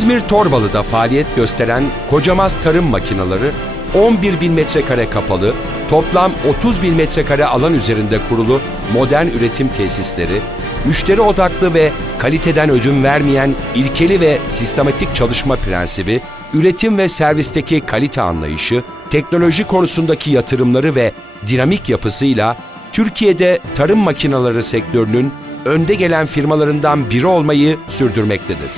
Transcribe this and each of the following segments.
İzmir Torbalı'da faaliyet gösteren Kocamaz Tarım Makineleri 11 bin metrekare kapalı, toplam 30 bin metrekare alan üzerinde kurulu modern üretim tesisleri, müşteri odaklı ve kaliteden ödün vermeyen ilkeli ve sistematik çalışma prensibi, üretim ve servisteki kalite anlayışı, teknoloji konusundaki yatırımları ve dinamik yapısıyla Türkiye'de tarım makineleri sektörünün önde gelen firmalarından biri olmayı sürdürmektedir.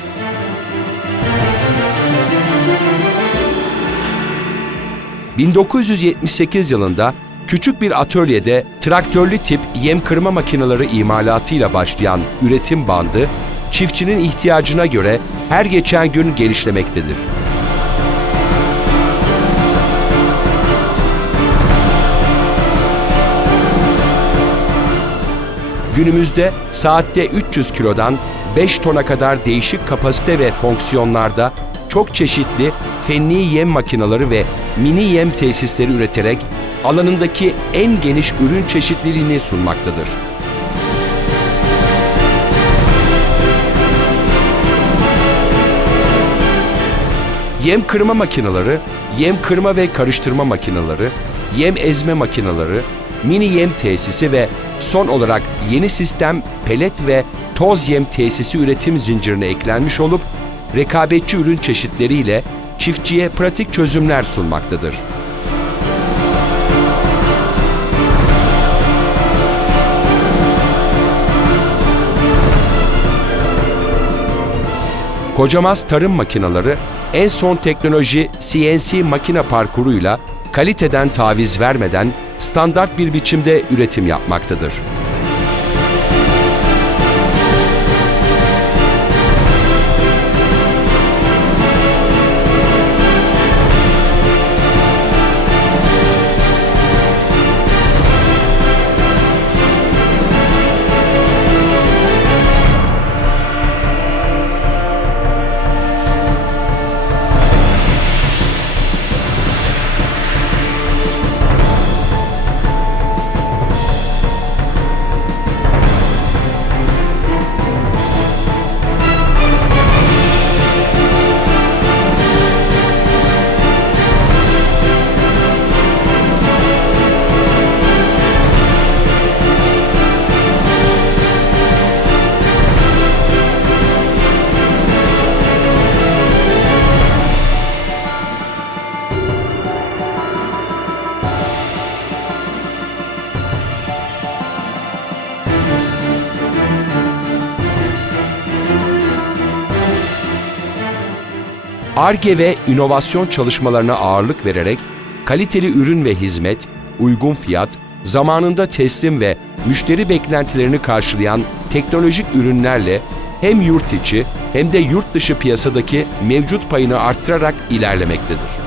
...1978 yılında küçük bir atölyede traktörlü tip yem kırma makineleri imalatıyla başlayan üretim bandı... ...çiftçinin ihtiyacına göre her geçen gün gelişlemektedir. Günümüzde saatte 300 kilodan 5 tona kadar değişik kapasite ve fonksiyonlarda çok çeşitli fenli yem makineleri ve mini yem tesisleri üreterek alanındaki en geniş ürün çeşitliliğini sunmaktadır. Yem kırma makineleri, yem kırma ve karıştırma makineleri, yem ezme makineleri, mini yem tesisi ve son olarak yeni sistem pelet ve toz yem tesisi üretim zincirine eklenmiş olup rekabetçi ürün çeşitleriyle çiftçiye pratik çözümler sunmaktadır. Kocamaz tarım makineleri en son teknoloji CNC makine parkuruyla kaliteden taviz vermeden standart bir biçimde üretim yapmaktadır. ARGE ve inovasyon çalışmalarına ağırlık vererek kaliteli ürün ve hizmet, uygun fiyat, zamanında teslim ve müşteri beklentilerini karşılayan teknolojik ürünlerle hem yurt içi hem de yurt dışı piyasadaki mevcut payını arttırarak ilerlemektedir.